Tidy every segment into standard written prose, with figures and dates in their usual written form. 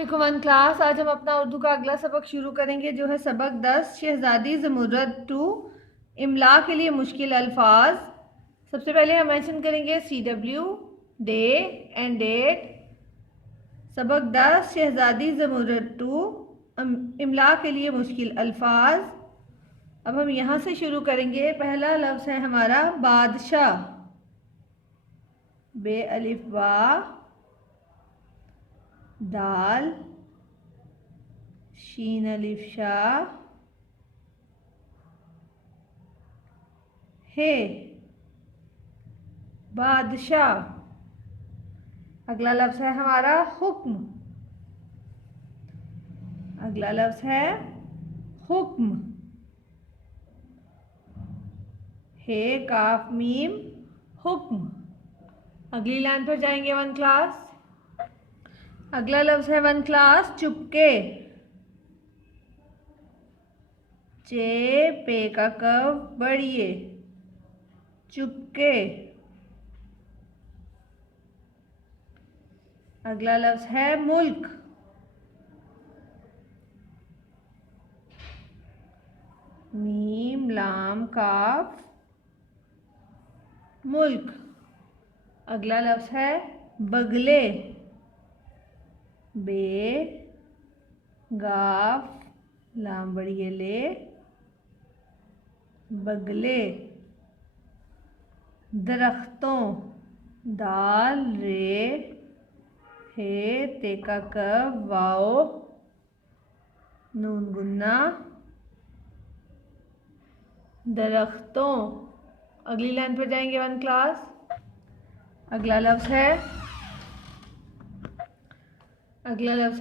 देखो one class, आज हम अपना उर्दू का अगला सबक शुरू करेंगे जो है सबक 10 शहजादी ज़मुर्रद 2 इमला के लिए मुश्किल अल्फाज। सबसे पहले हम मेंशन करेंगे CW डे एंड डेट। सबक 10 शहजादी ज़मुर्रद 2 इमला के लिए मुश्किल अल्फाज। अब हम यहाँ से शुरू करेंगे। पहला लफ्ज़ है हमारा बादशाह, बे अलिफ बा दाल शीन अलिफ शाह है बादशाह। अगला लफ्ज़ है हमारा हुक्म। अगला लफ्ज़ है हुक्म, है काफ मीम हुक्म। अगली लाइन पर जाएंगे वन क्लास। अगला लफ्ज़ है वन क्लास चुपके, चे पे का कव बढ़िए चुपके। अगला लफ्ज़ है मुल्क, मीम लाम काफ मुल्क। अगला लफ्ज़ है बगले, बे गाफ लाम बढ़िए ले बगले। दरख्तों, दाल रे है ते का कब वाओ नून गुन्ना दरख्तों। अगली लाइन पर जाएंगे वन क्लास। अगला लफ्ज़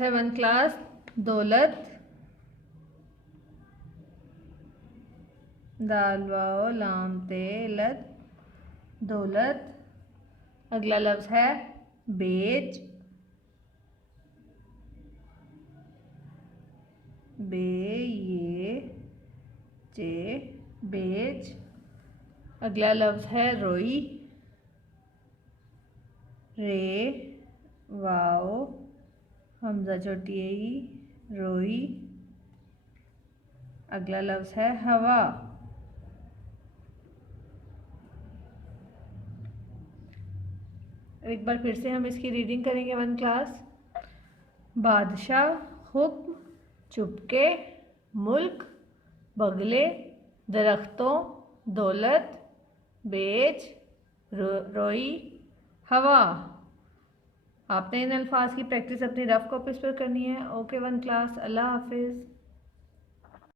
है वन क्लास दौलत, दाल वाओ लाम ते लत दौलत। अगला लफ्ज़ है बेच, बे ये चे बेच। अगला लफ्ज़ है रोई, रे वाओ हमजा छोटी रोई। अगला लफ्ज़ है हवा। एक बार फिर से हम इसकी रीडिंग करेंगे वन क्लास। बादशाह, हुक्म, चुपके, मुल्क, बगले, दरख्तों, दौलत, बेच, रोई, हवा। आपने इन अल्फाज की प्रैक्टिस अपनी रफ कॉपीज़ पर करनी है। ओके वन क्लास, अल्लाह हाफिज़।